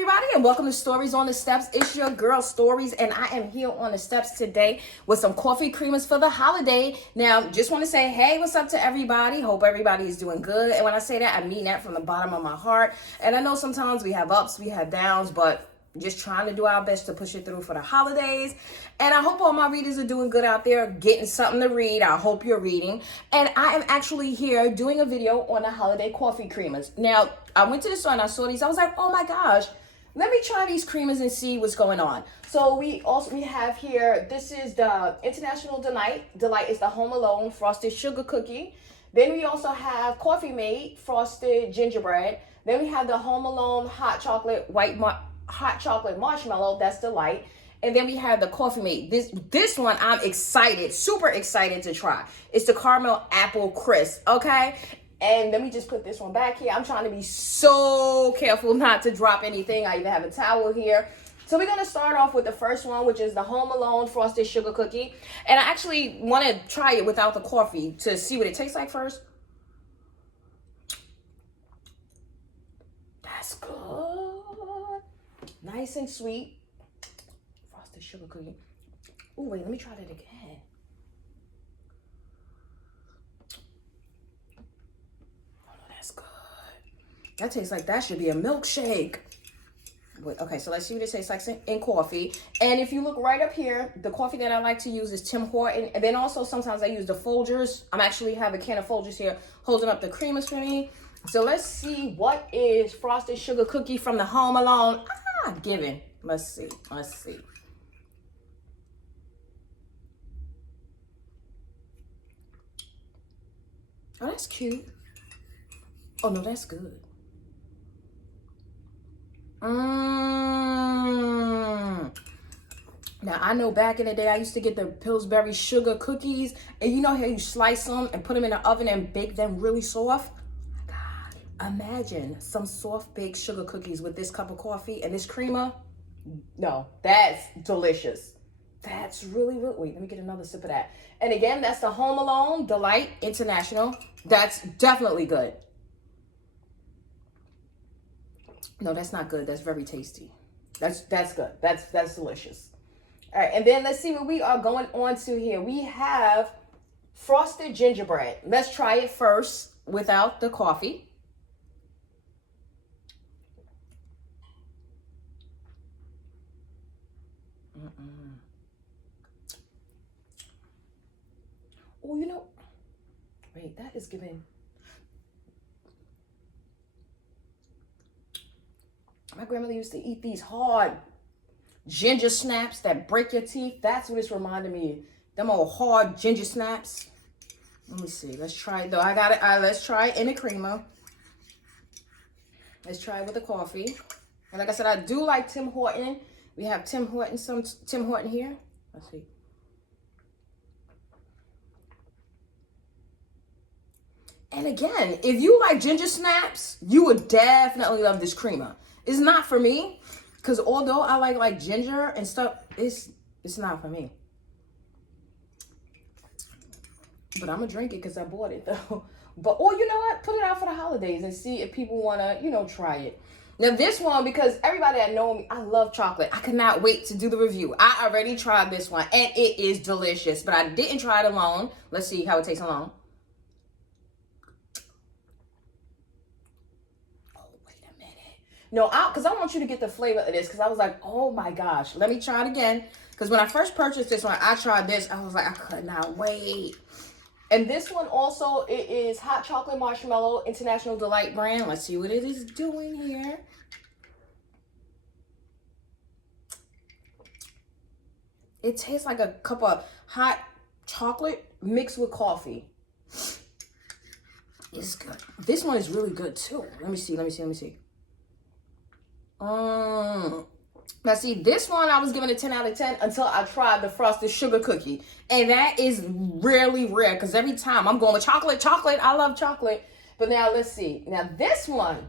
everybody, and welcome to Stories on the Steps. It's your girl Stories, and I am here on the steps today with some coffee creamers for the holiday. Now, just want to say, hey, what's up to everybody? Hope everybody is doing good. And when I say that, I mean that from the bottom of my heart. And I know sometimes we have ups, we have downs, but just trying to do our best to push it through for the holidays. And I hope all my readers are doing good out there, getting something to read. I hope you're reading. And I am actually here doing a video on the holiday coffee creamers. Now, I went to the store and I saw these. I was like, oh my gosh, let me try these creamers and see what's going on. So we have here, this is the International Delight. Delight is the Home Alone Frosted Sugar Cookie. Then we also have Coffee Mate Frosted Gingerbread. Then we have the Home Alone Hot Chocolate Marshmallow. That's Delight. And then we have the Coffee Mate. This one I'm excited, super excited to try. It's the Caramel Apple Crisp, okay? And let me just put this one back here. I'm trying to be so careful not to drop anything. I even have a towel here. So we're going to start off with the first one, which is the Home Alone Frosted Sugar Cookie. And I actually want to try it without the coffee to see what it tastes like first. That's good. Nice and sweet. Frosted sugar cookie. Oh, wait, let me try that again. That tastes like that should be a milkshake. Wait, okay, so let's see what it tastes like in coffee. And if you look right up here, the coffee that I like to use is Tim Horton. And then also sometimes I use the Folgers. I'm actually have a can of Folgers here holding up the creamers for me. So let's see what is Frosted Sugar Cookie from the Home Alone. Given. Let's see. Oh, that's cute. Oh, no, that's good. Now, I know back in the day, I used to get the Pillsbury sugar cookies. And you know how you slice them and put them in the oven and bake them really soft? God, imagine some soft baked sugar cookies with this cup of coffee and this creamer. No, that's delicious. That's really, really, wait, let me get another sip of that. And again, that's the Home Alone Delight International. That's definitely good. No, that's not good. That's very tasty. That's good. That's delicious. All right, and then let's see what we are going on to here. We have Frosted Gingerbread. Let's try it first without the coffee. Oh, you know, wait, that is giving. My grandmother used to eat these hard ginger snaps that break your teeth. That's what it's reminding me of. Them old hard ginger snaps. Let me see. Let's try it though. I got it. Let's try it in the creamer. Let's try it with the coffee. And like I said, I do like Tim Horton. We have Tim Horton here. Let's see. And again, if you like ginger snaps, you would definitely love this creamer. It's not for me, because although I like ginger and stuff, it's not for me. But I'm going to drink it because I bought it, though. But, oh, you know what? Put it out for the holidays and see if people want to, try it. Now, this one, because everybody that know me, I love chocolate. I cannot wait to do the review. I already tried this one, and it is delicious. But I didn't try it alone. Let's see how it tastes alone. No, because I want you to get the flavor of this, because I was like, oh my gosh, let me try it again. Because when I first purchased this one, I tried this. I was like, I could not wait. And this one also, it is Hot Chocolate Marshmallow International Delight brand. Let's see what it is doing here. It tastes like a cup of hot chocolate mixed with coffee. It's good. This one is really good too. Let me see. Now see, this one I was giving a 10 out of 10 until I tried the Frosted Sugar Cookie. And that is rarely rare, because every time I'm going with chocolate. I love chocolate. But now let's see. Now this one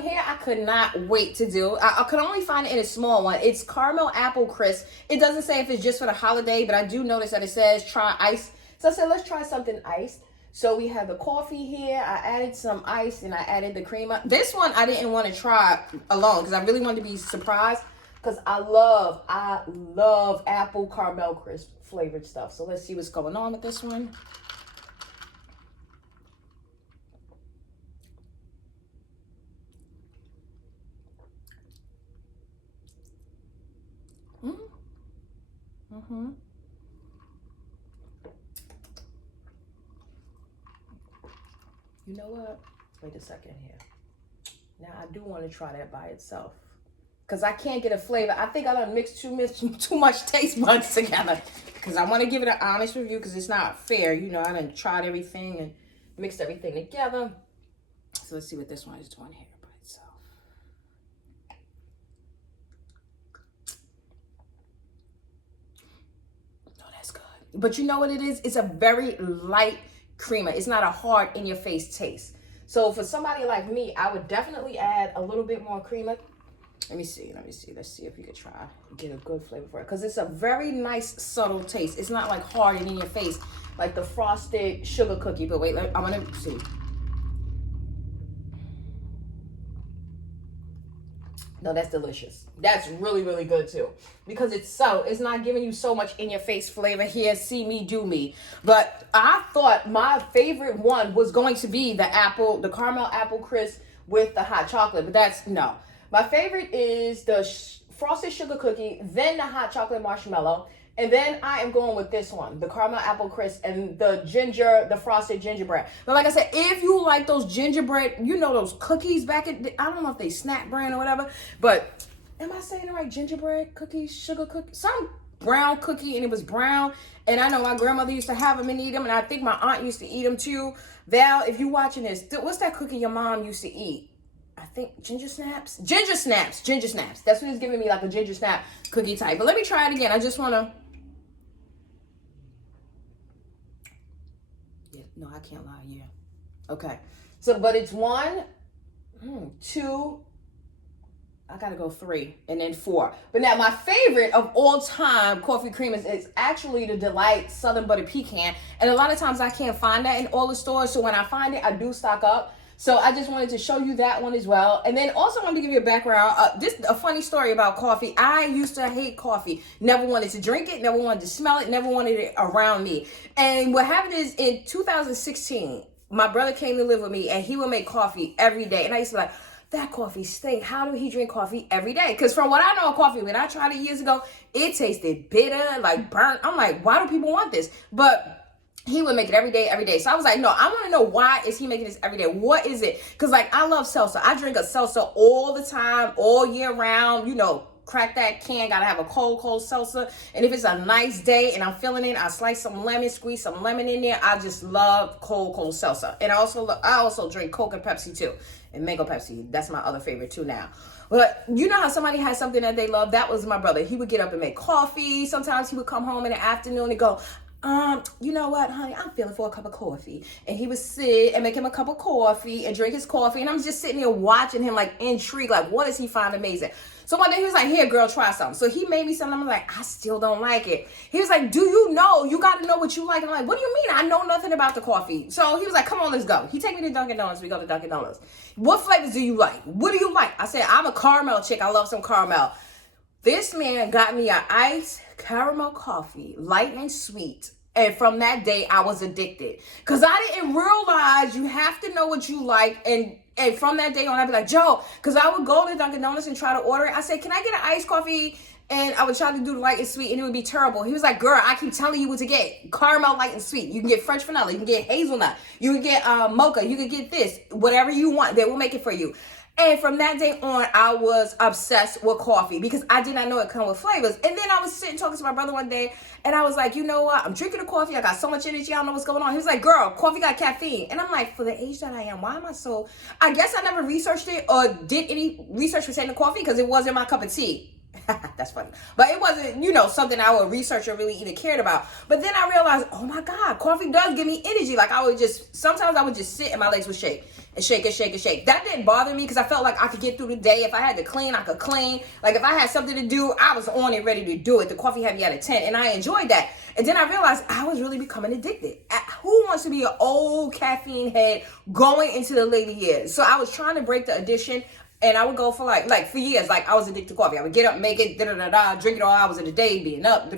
here, I could not wait to do. I could only find it in a small one. It's Caramel Apple Crisp. It doesn't say if it's just for the holiday, but I do notice that it says try ice. So I said, let's try something iced. So we have the coffee here. I added some ice and I added the creamer. This one I didn't want to try alone because I really wanted to be surprised because I love apple caramel crisp flavored stuff. So let's see what's going on with this one. Mm-hmm. You know what? Wait a second here. Now I do want to try that by itself. Because I can't get a flavor. I think I done mixed too much taste buds together. Because I want to give it an honest review because it's not fair. You know, I done tried everything and mixed everything together. So let's see what this one is doing here by itself. Oh, that's good. But you know what it is? It's a very light creamer. It's not a hard in your face taste. So for somebody like me, I would definitely add a little bit more creamer. Let me see. Let's see if we could try get a good flavor for it. Because it's a very nice, subtle taste. It's not like hard and in your face like the frosted sugar cookie. But wait, I'm going to see. No, that's delicious. That's really, really good too. Because it's subtle. It's not giving you so much in your face flavor here. See me, do me. But I thought my favorite one was going to be the caramel apple crisp with the hot chocolate. But that's, no. My favorite is the frosted sugar cookie, then the hot chocolate marshmallow, and then I am going with this one, the caramel apple crisp and the frosted gingerbread. But like I said, if you like those gingerbread, you know those cookies back in, I don't know if they snack brand or whatever, but am I saying the right? Gingerbread cookies, sugar cookie, some brown cookie, and it was brown. And I know my grandmother used to have them and eat them, and I think my aunt used to eat them too. Val, if you watching this, what's that cookie your mom used to eat? I think ginger snaps. That's what it's giving me, like a ginger snap cookie type. But let me try it again. I just want to. Yeah, no, I can't lie. Yeah. Okay. So, but it's 1, 2. I gotta go 3 and then 4. But now my favorite of all time coffee creamers is actually the Delight Southern Butter Pecan. And a lot of times I can't find that in all the stores. So when I find it, I do stock up. So I just wanted to show you that one as well. And then also wanted to give you a background. A funny story about coffee. I used to hate coffee. Never wanted to drink it. Never wanted to smell it. Never wanted it around me. And what happened is in 2016, my brother came to live with me and he would make coffee every day. And I used to be like, that coffee stink. How do he drink coffee every day? Because from what I know of coffee, when I tried it years ago, it tasted bitter, like burnt. I'm like, why do people want this? But he would make it every day. So I was like, no, I want to know why is he making this every day? What is it? Because like I love seltzer. I drink a seltzer all the time, all year round. You know, crack that can. Gotta have a cold seltzer. And if it's a nice day and I'm feeling it, I slice some lemon, squeeze some lemon in there. I just love cold seltzer. And I also drink Coke and Pepsi too, and mango Pepsi. That's my other favorite too now. But you know how somebody has something that they love? That was my brother. He would get up and make coffee. Sometimes he would come home in the afternoon and go, you know what, honey, I'm feeling for a cup of coffee. And he would sit and make him a cup of coffee and drink his coffee. And I'm just sitting there watching him like intrigued, like what does he find amazing? So one day he was like, here, girl, try something. So he made me something. I'm like, I still don't like it. He was like, do you know? You got to know what you like. And I'm like, what do you mean? I know nothing about the coffee. So he was like, come on, let's go. He take me to Dunkin' Donuts. We go to Dunkin' Donuts. What flavors do you like? What do you like? I said, I'm a caramel chick. I love some caramel. This man got me an iced caramel coffee, light and sweet. And from that day, I was addicted. Because I didn't realize you have to know what you like. And from that day on, I'd be like, Joe, because I would go to Dunkin' Donuts and try to order it. I said, can I get an iced coffee? And I would try to do the light and sweet, and it would be terrible. He was like, girl, I keep telling you what to get. Caramel, light, and sweet. You can get French vanilla. You can get hazelnut. You can get mocha. You can get this. Whatever you want, they will make it for you. And from that day on, I was obsessed with coffee because I did not know it come with flavors. And then I was sitting talking to my brother one day, and I was like, you know what? I'm drinking the coffee. I got so much energy. I don't know what's going on. He was like, girl, coffee got caffeine. And I'm like, for the age that I am, why am I so... I guess I never researched it or did any research for taking coffee because it wasn't my cup of tea. That's funny. But it wasn't, something I would research or really even cared about. But then I realized, oh my God, coffee does give me energy. Like sometimes I would just sit and my legs would shake and shake and shake and shake. That didn't bother me because I felt like I could get through the day. If I had to clean, I could clean. Like if I had something to do, I was on it, ready to do it. The coffee had me at a 10 and I enjoyed that. And then I realized I was really becoming addicted. who wants to be an old caffeine head going into the later years? So I was trying to break the addiction. And I would go for like for years, like I was addicted to coffee. I would get up, make it, drink it all hours of the day, being up,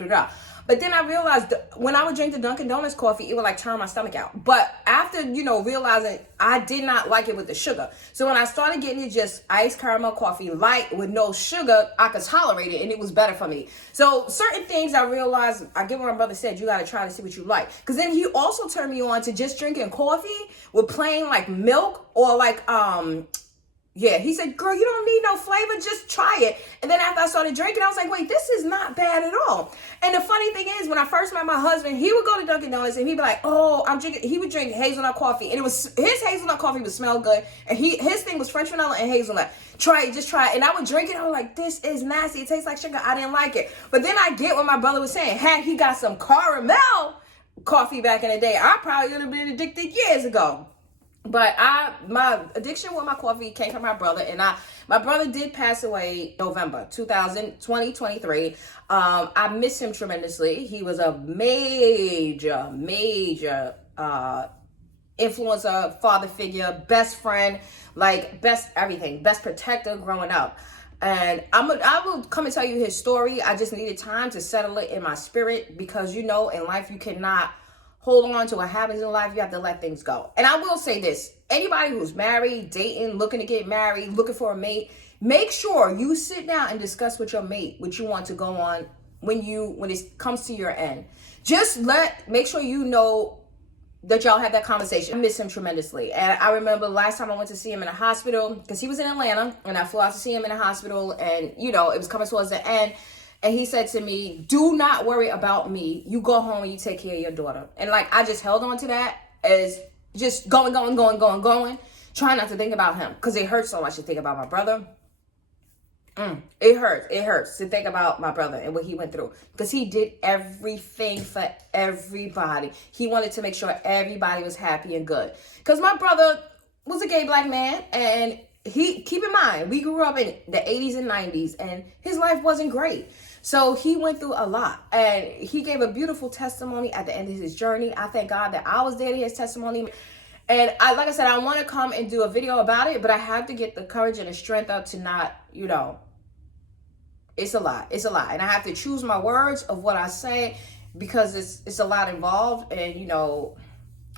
But then I realized when I would drink the Dunkin' Donuts coffee, it would like turn my stomach out. But after, realizing I did not like it with the sugar. So when I started getting it just iced caramel coffee light with no sugar, I could tolerate it and it was better for me. So certain things I realized, I get what my brother said, you got to try to see what you like. Because then he also turned me on to just drinking coffee with plain like milk or like, yeah, he said, girl, you don't need no flavor, just try it. And then after I started drinking, I was like, wait, this is not bad at all. And the funny thing is, when I first met my husband, he would go to Dunkin' Donuts and he'd be like, oh, I'm drinking, he would drink hazelnut coffee. And it was, his hazelnut coffee would smell good. And his thing was French vanilla and hazelnut. Try it, just try it. And I would drink it, I was like, this is nasty. It tastes like sugar. I didn't like it. But then I get what my brother was saying. Had he got some caramel coffee back in the day, I probably would have been addicted years ago. But my addiction with my coffee came from my brother, and my brother did pass away November 2023. I miss him tremendously. He was a major influencer, father figure, best friend, like best everything, best protector growing up. And I will come and tell you his story. I just needed time to settle it in my spirit because, in life you cannot hold on to what happens in life. You have to let things go. And I will say this, anybody who's married, dating, looking to get married, looking for a mate, make sure you sit down and discuss with your mate what you want to go on when it comes to your end. Just make sure you know that y'all have that conversation. I miss him tremendously. And I remember last time I went to see him in a hospital, because he was in Atlanta, and I flew out to see him in a hospital, and it was coming towards the end. And he said to me, do not worry about me. You go home and you take care of your daughter. And I just held on to that as just going, trying not to think about him. Because it hurts so much to think about my brother. It hurts to think about my brother and what he went through. Because he did everything for everybody. He wanted to make sure everybody was happy and good. Because my brother was a gay black man, and keep in mind, we grew up in the 80s and 90s, and his life wasn't great. So he went through a lot, and he gave a beautiful testimony at the end of his journey. I thank God that I was there to hear his testimony. And like I said, I want to come and do a video about it, but I have to get the courage and the strength up to not, it's a lot. It's a lot. And I have to choose my words of what I say because it's a lot involved. And,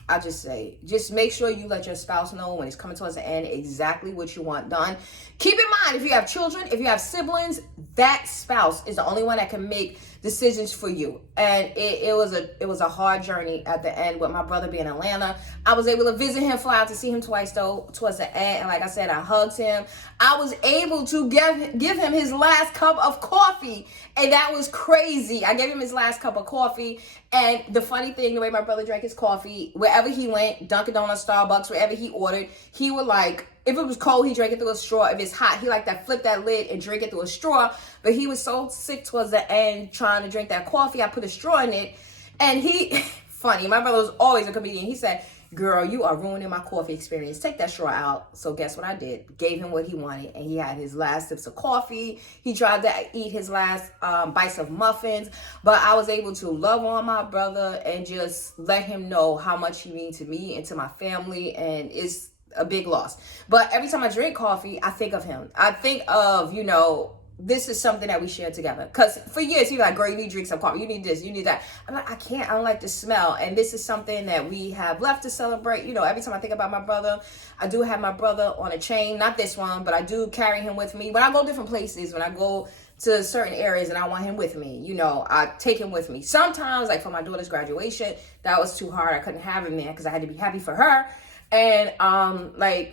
I just say, just make sure you let your spouse know when it's coming towards the end exactly what you want done. Keep in mind, if you have children, if you have siblings, that spouse is the only one that can make decisions for you. And it was a hard journey at the end with my brother being in Atlanta. I was able to visit him, fly out to see him twice though towards the end. And like I said, I hugged him. I was able to give him his last cup of coffee. And that was crazy. I gave him his last cup of coffee. And the funny thing, the way my brother drank his coffee, wherever he went, Dunkin' Donuts, Starbucks, wherever he ordered, he would if it was cold, he drank it through a straw. If it's hot, he flip that lid and drink it through a straw. But he was so sick towards the end trying to drink that coffee. I put a straw in it. And funny, my brother was always a comedian. He said, girl, you are ruining my coffee experience. Take that straw out. So guess what I did? Gave him what he wanted. And he had his last sips of coffee. He tried to eat his last bites of muffins. But I was able to love on my brother and just let him know how much he means to me and to my family. And it's a big loss. But every time I drink coffee, I think of him. I think of, this is something that we share together. Because for years, he was like, girl, you need to drink some coffee. You need this, you need that. I'm like, I can't. I don't like the smell. And this is something that we have left to celebrate. Every time I think about my brother, I do have my brother on a chain. Not this one, but I do carry him with me. When I go different places, when I go to certain areas and I want him with me, I take him with me. Sometimes, like for my daughter's graduation, that was too hard. I couldn't have him there because I had to be happy for her. And my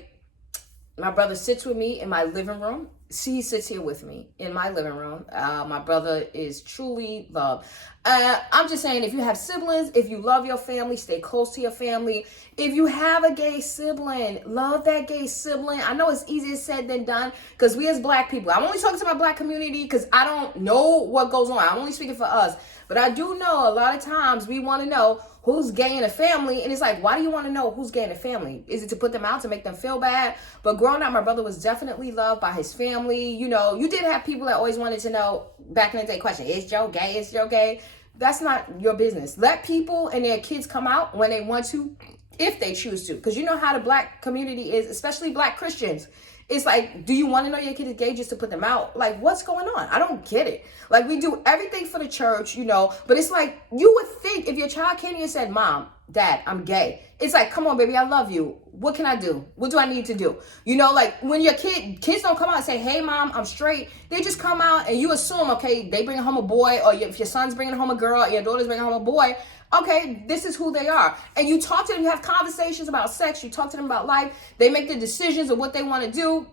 brother sits with me in my living room. He sits here with me in my living room. My brother is truly loved. I'm just saying, if you have siblings, if you love your family, stay close to your family. If you have a gay sibling, love that gay sibling. I know it's easier said than done because we as black people, I'm only talking to my black community because I don't know what goes on. I'm only speaking for us. But I do know a lot of times we want to know who's gay in a family. And it's like, why do you want to know who's gay in a family? Is it to put them out, to make them feel bad? But growing up, my brother was definitely loved by his family. You did have people that always wanted to know, back in the day, question, is Joe gay? Is Joe gay? That's not your business. Let people and their kids come out when they want to, if they choose to. Because you know how the black community is, especially black Christians. It's like, do you want to know your kid is gay just to put them out? Like, what's going on? I don't get it. Like, we do everything for the church, you know, but it's like, you would think if your child came to you and said, Mom, Dad, I'm gay. It's like, come on, baby, I love you. What can I do? What do I need to do? You know, like when your kids don't come out and say, hey, Mom, I'm straight. They just come out and you assume, okay, they bring home a boy, or if your son's bringing home a girl, or your daughter's bringing home a boy, okay, this is who they are. And you talk to them, you have conversations about sex, you talk to them about life. They make the decisions of what they want to do.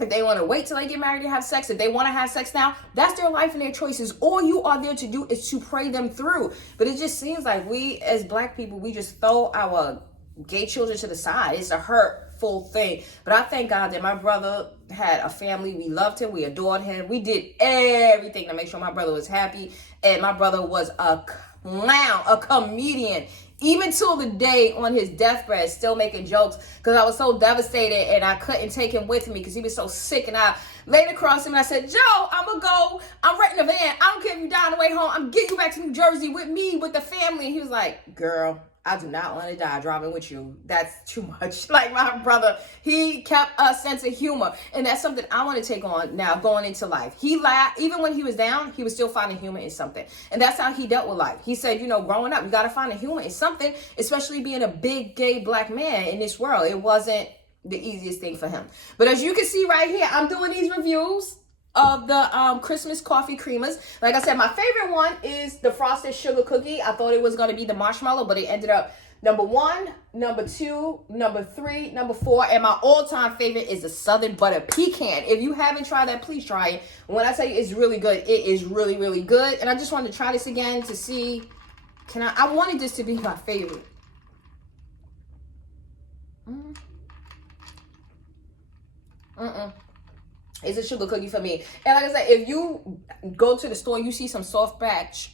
If they want to wait till they get married to have sex, if they want to have sex now, that's their life and their choices. All you are there to do is to pray them through. But it just seems like we as black people, we just throw our gay children to the side. It's a hurtful thing. But I thank God that my brother had a family. We loved him. We adored him. We did everything to make sure my brother was happy. And my brother was a clown, a comedian. Even till the day on his deathbed, still making jokes because I was so devastated and I couldn't take him with me because he was so sick. And I laid across him and I said, Joe, I'm going to go. I'm renting a van. I don't care if you die on the way home. I'm getting you back to New Jersey with me, with the family. And he was like, girl, I do not want to die driving with you. That's too much. Like my brother, he kept a sense of humor. And that's something I want to take on now going into life. He laughed. Even when he was down, he was still finding humor in something. And that's how he dealt with life. He said, you know, growing up, you got to find a humor in something, especially being a big gay black man in this world. It wasn't the easiest thing for him. But as you can see right here, I'm doing these reviews of the Christmas coffee creamers. Like I said, my favorite one is the frosted sugar cookie. I thought it was going to be the marshmallow, but it ended up number 1, number 2, number 3, number 4, and my all-time favorite is the Southern Butter Pecan. If you haven't tried that, please try it. When I tell you it's really good, it is really, really good. And I just wanted to try this again to see, I wanted this to be my favorite. It's a sugar cookie for me. And like I said, if you go to the store and you see some soft batch,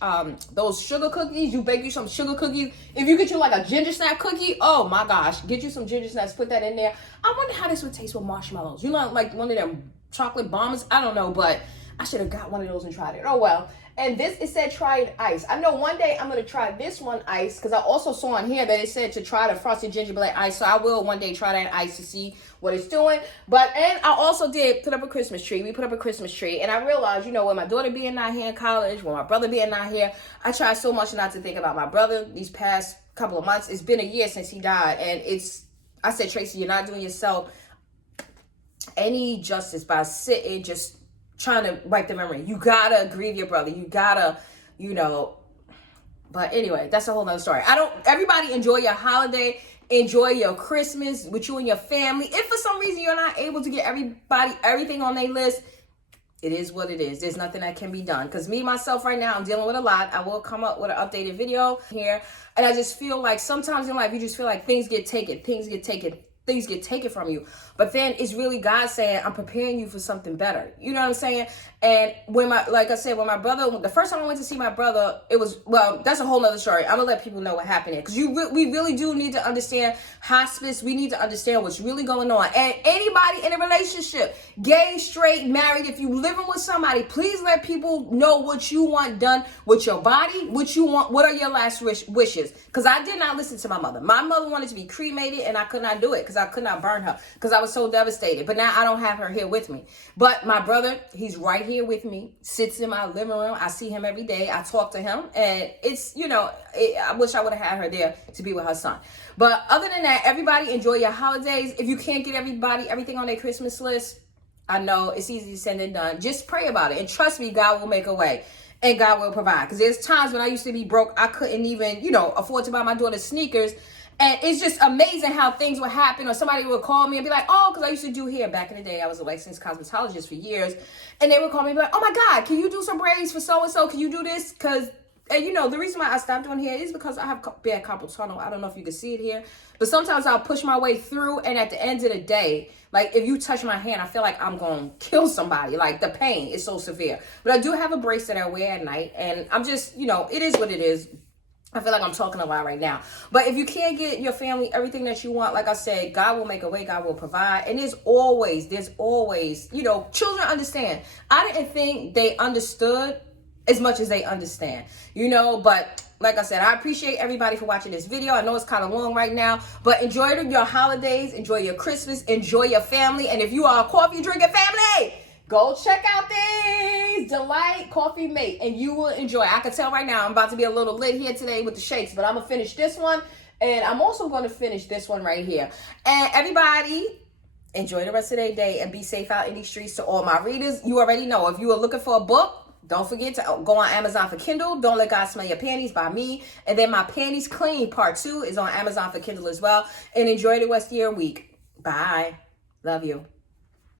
those sugar cookies, you bake you some sugar cookies. If you get you like a ginger snap cookie, oh my gosh, get you some ginger snaps, put that in there. I wonder how this would taste with marshmallows. You know, like one of them chocolate bombs. I don't know, but I should have got one of those and tried it. Oh well. And this, it said try it ice. I know one day I'm going to try this one ice because I also saw on here that it said to try the frosted gingerbread ice. So I will one day try that ice to see what it's doing. And I also did put up a Christmas tree. We put up a Christmas tree. And I realized, you know, with my daughter being not here in college, with my brother being not here, I try so much not to think about my brother these past couple of months. It's been a year since he died. And I said, Tracy, you're not doing yourself any justice by sitting just trying to wipe the memory. You gotta grieve your brother. You gotta, you know. But anyway, that's a whole nother story. Everybody enjoy your holiday. Enjoy your Christmas with you and your family. If for some reason you're not able to get everybody everything on their list, it is what it is. There's nothing that can be done. Because me, myself, right now, I'm dealing with a lot. I will come up with an updated video here. And I just feel like sometimes in life, you just feel like things get taken from you. But then it's really God saying, I'm preparing you for something better. You know what I'm saying? And like I said, when my brother, the first time I went to see my brother, that's a whole nother story. I'm gonna let people know what happened there. Because we really do need to understand hospice. We need to understand what's really going on. And anybody in a relationship, gay, straight, married, if you living with somebody, please let people know what you want done with your body, what you want, what are your last wishes. Because I did not listen to my mother. My mother wanted to be cremated and I could not do it because I could not burn her because I was so devastated. But now I don't have her here with me. But my brother, he's right here with me, sits in my living room. I see him every day. I talk to him. And it's, you know, I wish I would have had her there to be with her son. But other than that, everybody enjoy your holidays. If you can't get everything on their Christmas list, I know it's easy to send and done. Just pray about it. And trust me, God will make a way. And God will provide. Because there's times when I used to be broke, I couldn't even, you know, afford to buy my daughter sneakers. And it's just amazing how things would happen, or somebody would call me and be like, oh, because I used to do hair back in the day. I was a licensed cosmetologist for years. And they would call me and be like, oh my God, can you do some braids for so-and-so? Can you do this? And you know, the reason why I stopped doing hair is because I have bad carpal tunnel. I don't know if you can see it here. But sometimes I'll push my way through. And at the end of the day, like if you touch my hand, I feel like I'm going to kill somebody. Like the pain is so severe. But I do have a brace that I wear at night. And I'm just, you know, it is what it is. I feel like I'm talking a lot right now. But if you can't get your family everything that you want, like I said, God will make a way, God will provide. And there's always, you know, children understand. I didn't think they understood as much as they understand, you know. But like I said, I appreciate everybody for watching this video. I know it's kind of long right now, but enjoy your holidays, enjoy your Christmas, enjoy your family. And if you are a coffee drinking family, go check out these Delight Coffee Mate, and you will enjoy. I can tell right now I'm about to be a little lit here today with the shakes, but I'm going to finish this one, and I'm also going to finish this one right here. And everybody, enjoy the rest of their day and be safe out in these streets. To all my readers, you already know, if you are looking for a book, don't forget to go on Amazon for Kindle. Don't Let God Smell Your Panties by me. And then my Panties Clean Part 2 is on Amazon for Kindle as well. And enjoy the rest of your week. Bye. Love you.